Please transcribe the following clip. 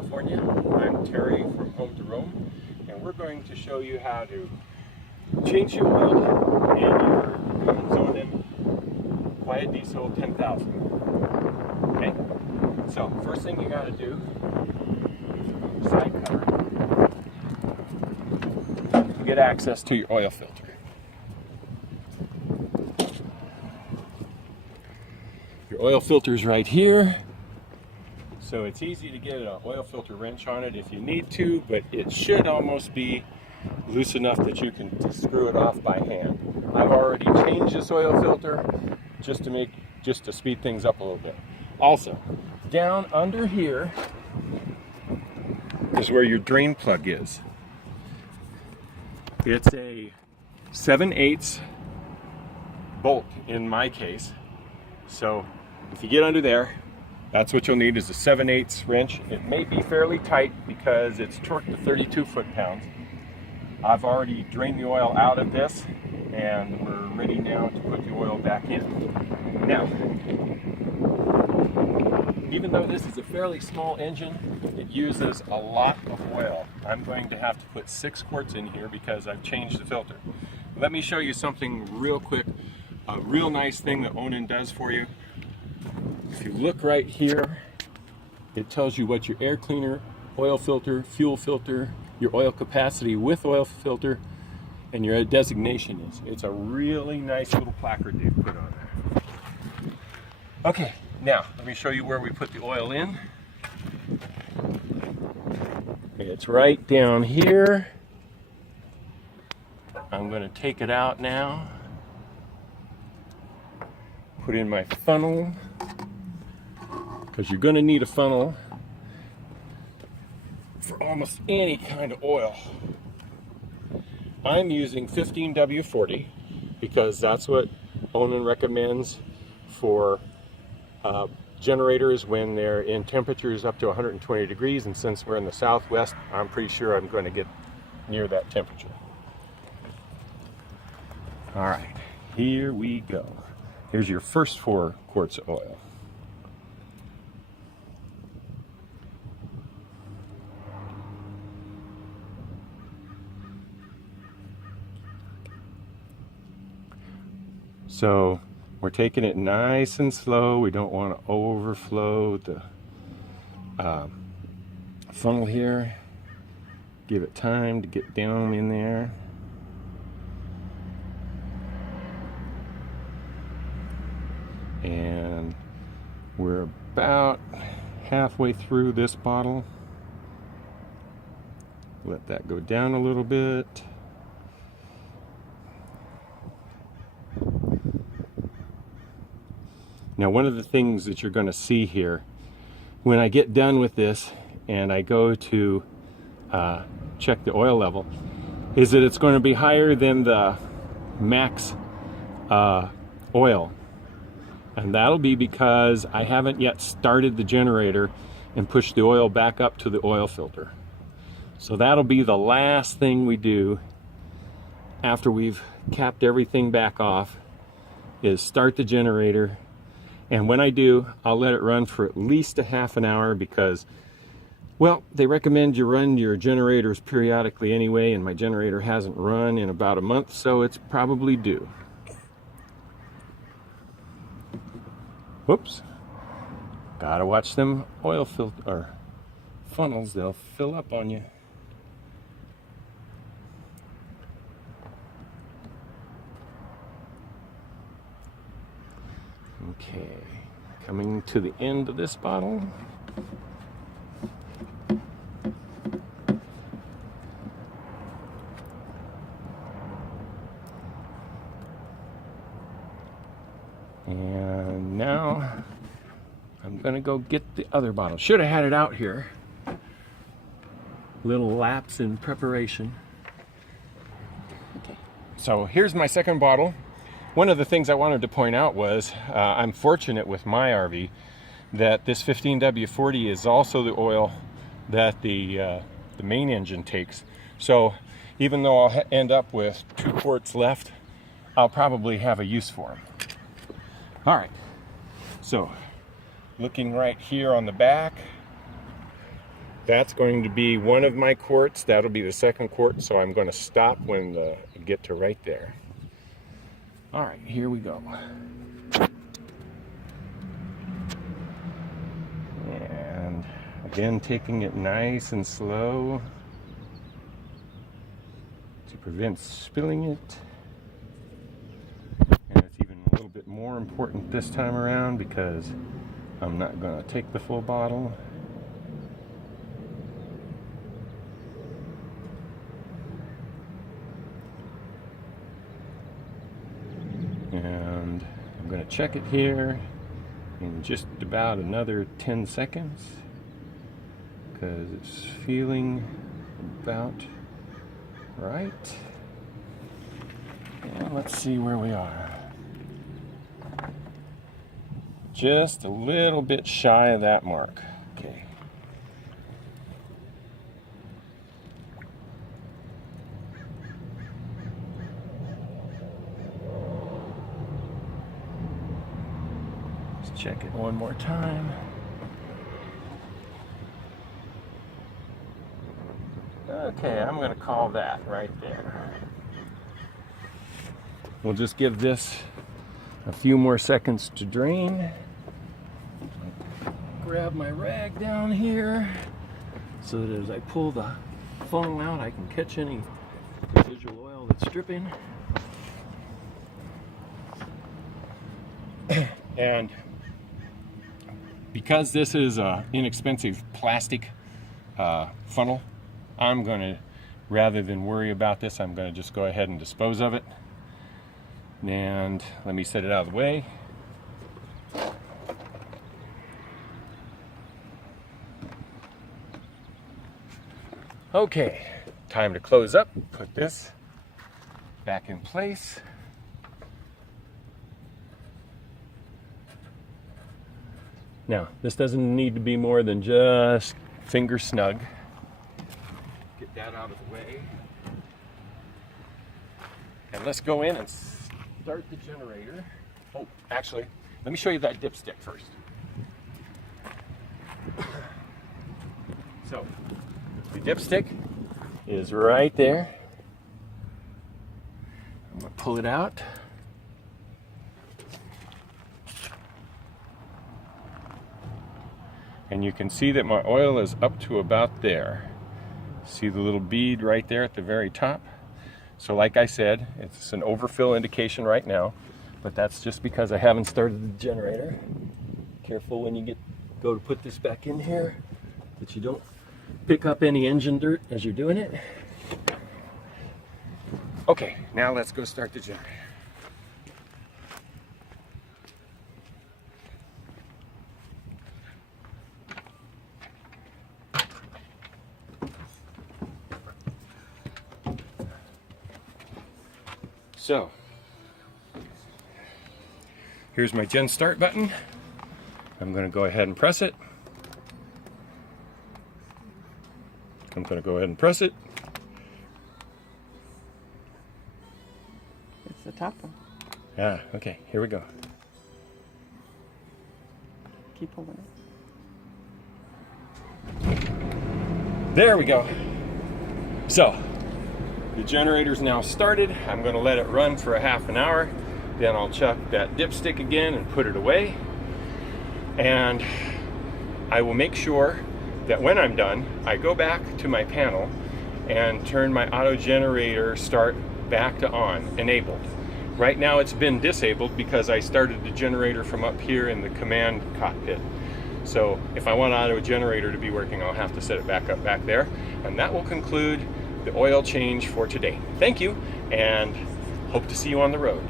California. I'm Terry from Home to Roam, and we're going to show you how to change your oil in your Cummins O&M Quiet Diesel 10,000. Okay, so first thing you got to do, side cover, to get access to your oil filter. Your oil filter is right here. So it's easy to get an oil filter wrench on it if you need to, but it should almost be loose enough that you can screw it off by hand. I've already changed this oil filter just to speed things up a little bit. Also, down under here is where your drain plug is. It's a 7/8 bolt in my case. So if you get under there, that's what you'll need, is a 7/8 wrench. It may be fairly tight because it's torqued to 32 foot-pounds. I've already drained the oil out of this, and we're ready now to put the oil back in. Now, even though this is a fairly small engine, it uses a lot of oil. I'm going to have to put 6 quarts in here because I've changed the filter. Let me show you something real quick, a real nice thing that O&M does for you. If you look right here, it tells you what your air cleaner, oil filter, fuel filter, your oil capacity with oil filter, and your designation is. It's a really nice little placard they've put on there. Okay, now let me show you where we put the oil in. It's right down here. I'm going to take it out now. Put in my funnel, because you're going to need a funnel for almost any kind of oil. I'm using 15W40 because that's what O&M recommends for generators when they're in temperatures up to 120 degrees, and since we're in the Southwest, I'm pretty sure I'm going to get near that temperature. All right, here we go. Here's your first 4 quarts of oil. So we're taking it nice and slow. We don't want to overflow the funnel here. Give it time to get down in there. And we're about halfway through this bottle. Let that go down a little bit. Now, one of the things that you're going to see here, when I get done with this and I go to check the oil level, is that it's going to be higher than the max oil. And that'll be because I haven't yet started the generator and pushed the oil back up to the oil filter. So that'll be the last thing we do after we've capped everything back off, is start the generator. And when I do, I'll let it run for at least a half an hour because, well, they recommend you run your generators periodically anyway, and my generator hasn't run in about a month, so it's probably due. Whoops. Gotta watch them oil filter or funnels, they'll fill up on you. Okay, coming to the end of this bottle. And now I'm gonna go get the other bottle. Should have had it out here. Little lapse in preparation. Okay. So here's my second bottle. One of the things I wanted to point out was I'm fortunate with my RV that this 15W40 is also the oil that the main engine takes. So even though I'll end up with 2 quarts left, I'll probably have a use for them. All right, so looking right here on the back, That's going to be one of my quarts. That'll be the second quart, so I'm going to stop when I get to right there. All right, here we go. And again, taking it nice and slow to prevent spilling it. And it's even a little bit more important this time around because I'm not going to take the full bottle. And I'm going to check it here in just about another 10 seconds because it's feeling about right. And let's see where we are. Just a little bit shy of that mark. Okay. Check it one more time. Okay, I'm going to call that right there. We'll just give this a few more seconds to drain. Grab my rag down here so that as I pull the funnel out, I can catch any residual oil that's dripping. And because this is an inexpensive plastic funnel, I'm going to, rather than worry about this, I'm going to just go ahead and dispose of it. And let me set it out of the way. Okay, time to close up, put this back in place. Now, this doesn't need to be more than just finger snug. Get that out of the way. And let's go in and start the generator. Oh, actually, let me show you that dipstick first. So, the dipstick is right there. I'm going to pull it out. And you can see that my oil is up to about there. See the little bead right there at the very top? So like I said, it's an overfill indication right now, but that's just because I haven't started the generator. Careful when you go to put this back in here, that you don't pick up any engine dirt as you're doing it. Okay, now let's go start the generator. So, here's my gen start button. I'm going to go ahead and press it. I'm going to go ahead and press it. It's the top one. Ah, okay, here we go. Keep holding it. There we go. So, the generator's now started. I'm going to let it run for a half an hour. Then I'll chuck that dipstick again and put it away. And I will make sure that when I'm done, I go back to my panel and turn my auto generator start back to on, enabled. Right now it's been disabled because I started the generator from up here in the command cockpit. So if I want auto generator to be working, I'll have to set it back up back there. And that will conclude the oil change for today. Thank you, and hope to see you on the road.